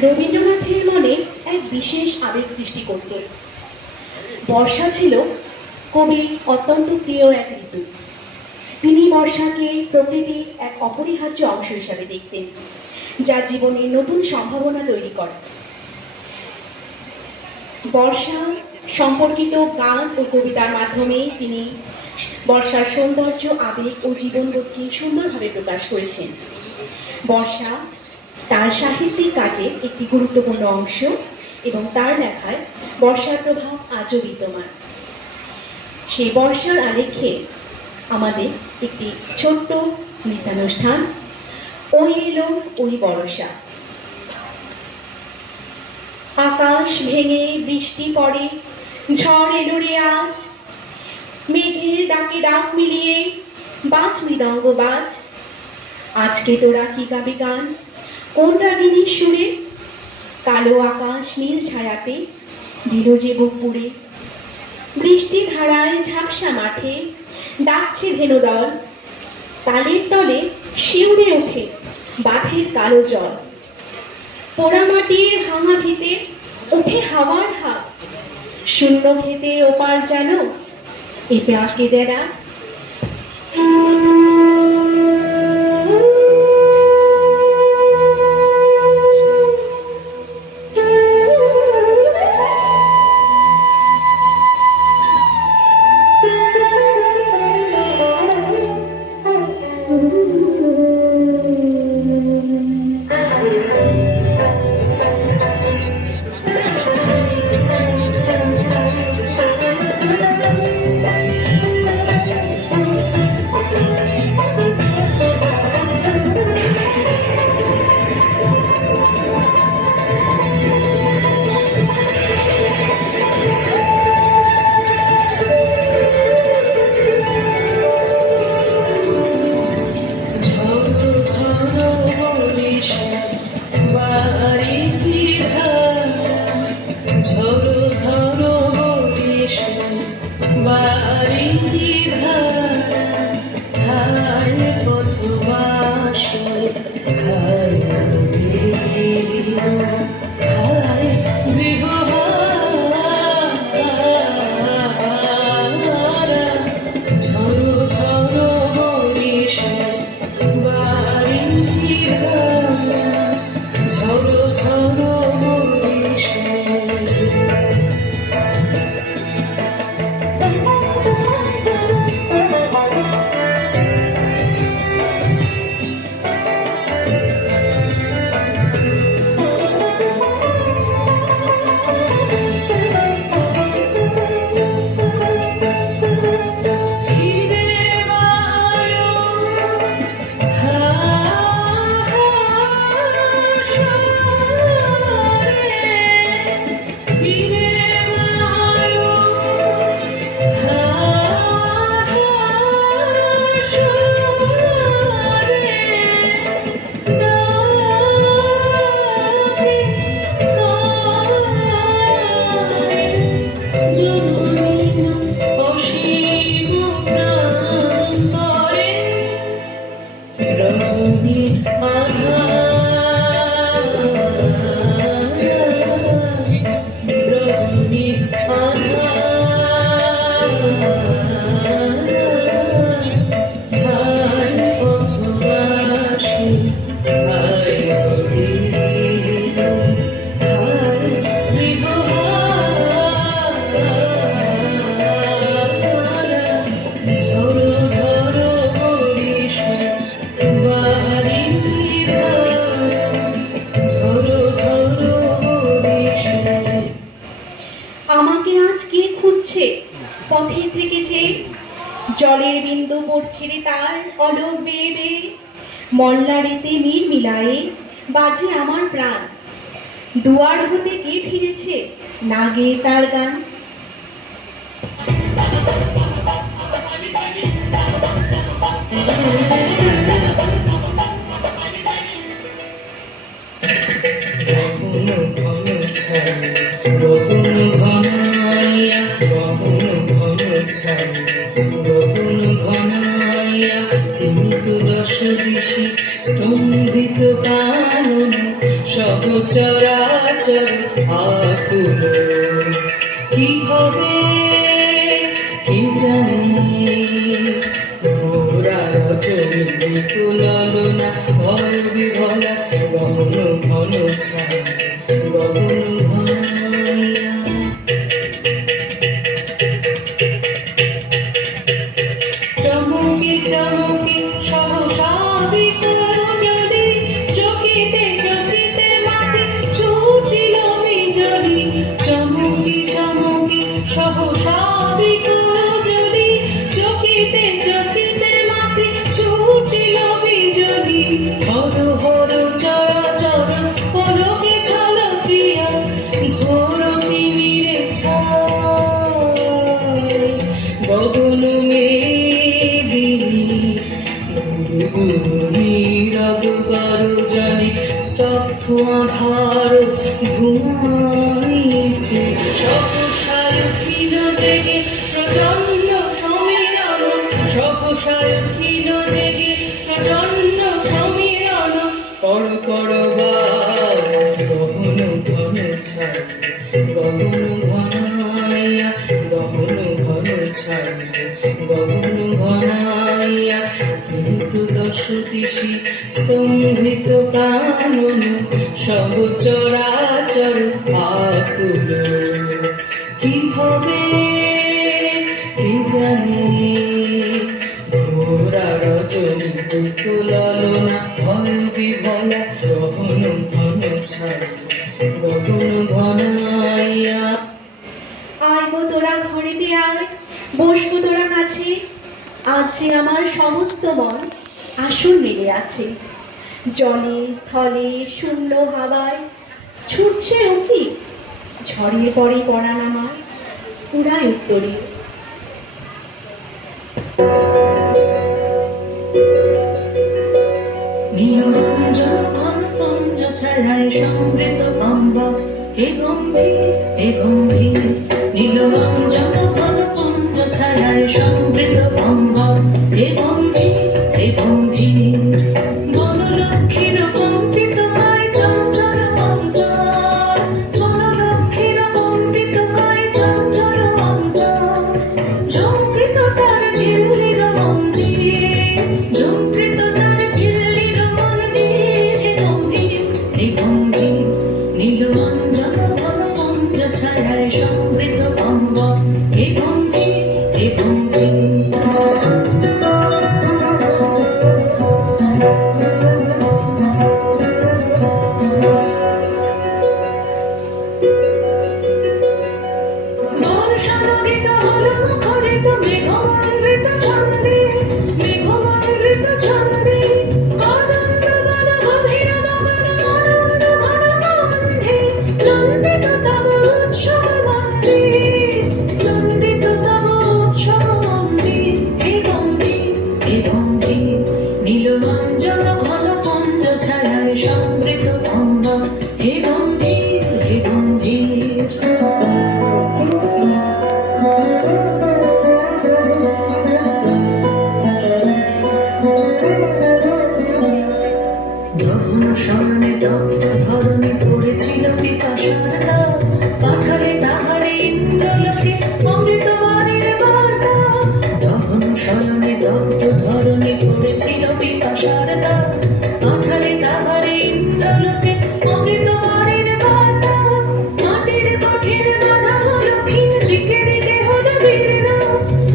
রবীন্দ্রনাথের মনে এক বিশেষ আবেগ সৃষ্টি করত। বর্ষা ছিল কবির অত্যন্ত প্রিয় এক ঋতু। তিনি বর্ষাকে প্রকৃতির এক অপরিহার্য অংশ হিসাবে দেখতেন, যা জীবনে নতুন সম্ভাবনা তৈরি করে। বর্ষা সম্পর্কিত গান ও কবিতার মাধ্যমে তিনি বর্ষার সৌন্দর্য, আবেগ ও জীবনবোধকে সুন্দরভাবে প্রকাশ করেছেন। বর্ষা তার সাহিত্যিক কাজে একটি গুরুত্বপূর্ণ অংশ এবং তার লেখায় বর্ষার প্রভাব আজও বিদ্যমান। সেই বর্ষার আলেখ্যে আমাদের একটি ছোট্ট নৃত্যানুষ্ঠান, ওই এলো ওই বর্ষা। আকাশ ভেঙে বৃষ্টি পড়ে, ঝড় এলো রে আজ, মেঘের ডাকে ডাক মিলিয়ে বাজ মৃদঙ্গ বাজ। আজকে তোরা কি গাবি গান, কোন রাগিনীর সুরে? কালো আকাশ নীল ছায়াতে দিল যে বুক পুড়ে। বৃষ্টি ধারায় ঝাপসা মাঠে ডাকছে ধেনুদল, তালের তলে শিউরে ওঠে বাঁধের কালো জল। পোড়ামাটির ভাঙা ভিতে ওঠে হাওয়ার হাপ, শূন্য খেতে ওপার যেন এবার কেদেরা। পথের থেকে যে জলের বিন্দু পড়ছে রে তার অলোক বেয়ে বেয়ে, মল্লারেতে মিল মিলায়ে বাজে আমার প্রাণ। দুয়ার হতে কে ফিরেছে না গেয়ে তার গান। স্তম্ভিত কানন সব চরাচর আকুল। কি হবে কি জানি, ঘোরা রজনী কুলনা, ভয় বিভলা গগন ঘন ছায়া, গগন ঘনাইয়া। চমকি চমকি সহসা দিক যদি, চকিতে চকিতে মাতি ছুটিল বিজলি। চমকি চমকি সহসা দিক যদি, চকিতে চকিতে মাতি ছুটিল বিজলি। হর হর চরাচর পলকে ঝলকিয়া, ঘোর তিমিরে ছায় গগন নীরব গর্জনে স্তব্ধ আধার ঘুমাইছে। সহসায় উঠিল জেগে প্রচণ্ড সমীরণ, সহসায় উঠিল জেগে প্রচণ্ড সমীরণ। পর পর বাজ গহন ঘন ছায়, গগন ঘনাইয়া, গগন ঘন ছায়, গগন ঘনাইয়া। স্থিত দশ দিশি স্তম্ভিত কানন, সব চরাচর আকুল। কি হবে কি জানি, ঘোরা রজনী কুলনা, ভয় বিভলা গহন ঘন ছায়, গগন ঘনাইয়া। আয় গো তোরা ঘরেতে আয়, বসবো তোরা কাছে, আজ যে আমার সমস্ত মন আসর মেলে আছে। জলে স্থলে শূন্য হাওয়ায় ছুটছে ওকি, ঝড়ের পরে পরাণ আমার উড়ায় উত্তরে। নীলরঞ্জন ঘন পঞ্জ ছায়ায় সমৃত গম্বা, হে গম্ভীর হে গম্ভীর। নীলরঞ্জন ঘন পঞ্জ ছায়ায় সমৃত গম্বা, হে গম্ভীর হে গম্ভীর। বনলক্ষ্মীর কম্পিত হয় চঞ্চল অন্তর, বনলক্ষ্মীর কম্পিত হয় চঞ্চল অন্তর। ঝঙ্কৃত তার ঝিল্লির মঞ্জির, ঝঙ্কৃত তার ঝিল্লির মঞ্জির। হে গম্ভীর হে গম্ভীর। নীলরঞ্জন ঘন পঞ্জ ছায়ায় সমৃত গম্বা, হে গম্ভীর হে গম্ভীর। বর্ষানদিত হল মুখরিত মেঘমণ্ডিত ছন্দে, মেঘমণ্ডিত ছন্দে। কদম্ব বন গভীর গগন অনন্ত ঘন গন্ধে, নন্দিত তব উৎসব মন্দির, নন্দিত তব উৎসব মন্দির। হে গম্ভীর হে গম্ভীর। নীলরঞ্জন ঘন পঞ্জ ছায়ায় সমৃত গম্বা, হে গম্ভীর হে গম্ভীর। দহন স্বর্ণে দগ্ধ ধরণী পড়েছিল পিপাসার দাগ, পাঠালে তাহারে ইন্দ্রলোকে অমৃতবাণীর বার্তা। দহন স্বর্ণে দগ্ধ ধরণী পড়েছিল পিপাসার দাগ, পাঠালে তাহারে ইন্দ্রলোকে অমৃতবাণীর বার্তা। মাটির কঠিন বাধা হলো ক্ষীণ, দিকে দিকে হলো জীর্ণ,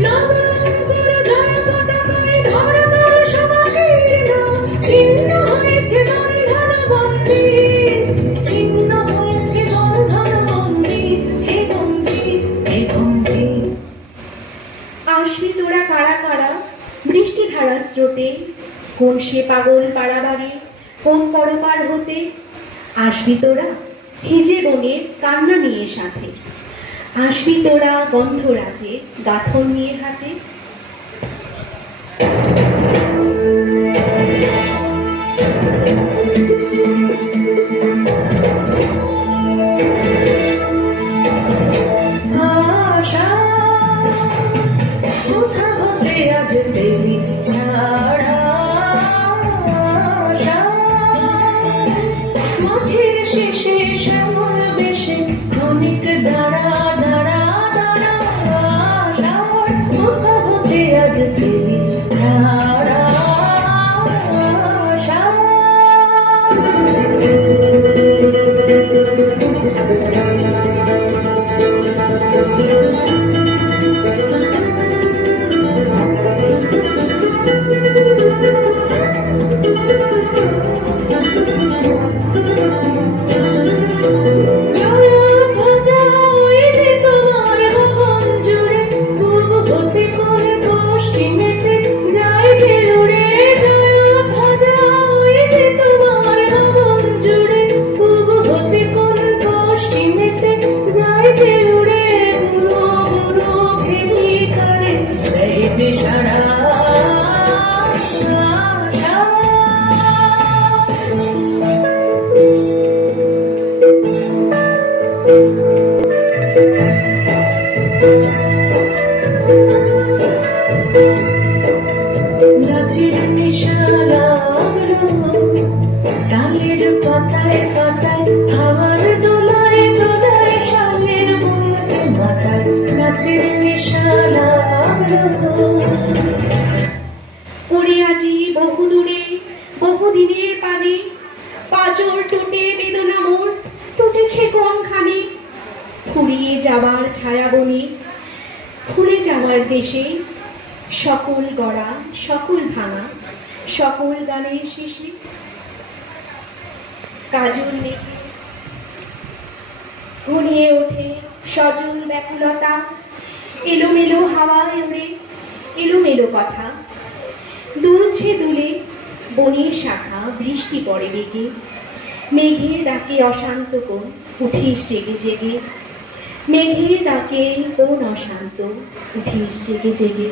নবাঙ্কুর জয় পতাকায় ধরাতল সমাকীর্ণ। ছিন্ন হয়েছে বন্ধন বন্দী, ছিন্ন হয়েছে বন্ধন বন্দী। হে গম্ভীর হে গম্ভীর। আসবি তোরা কারা কারা বৃষ্টি ধারা স্রোতে, কোন সে পাগল পাড়াবাড়ি কোন পরপার হতে। আসবি তোরা ভিজে বনের কান্না নিয়ে সাথে, আসবি তোরা গন্ধরাজে গাথন নিয়ে হাতে। মাঠের বেশে শ্যামল বেশে ক্ষণিক দাঁড়া দাঁড়া দাঁড়া আশার মুখা হতে আজ দেবী ছাড়া আশা। নাচের নেশা লাগলো তালের পাতায় পাতায় হাওয়ার দোলায় দোলায় শালের বলকে মাথায় নাচের নেশা লাগলো। ওরে আজি বহু দূরে বহুদিনের পানে পাজর টুটে বেদনা মোর টুটেছে কোনখানে ফুরিয়ে যাওয়ার ছায়াবনে ভুলে যাওয়ার দেশে সকল গড়া সকল ভাঙা সকল গানের শেষে কাজল মেঘে ঘনিয়ে ওঠে সজল ব্যাকুলতা এলোমেলো হাওয়ায় উড়ে এলোমেলো কথা দুলছে দুলে বনের শাখা বৃষ্টি পড়ে বেগে মেঘের ডাকে অশান্ত কোন উঠিস জেগে জেগে মেঘের ডাকে কোন অশান্ত উঠিস জেগে জেগে।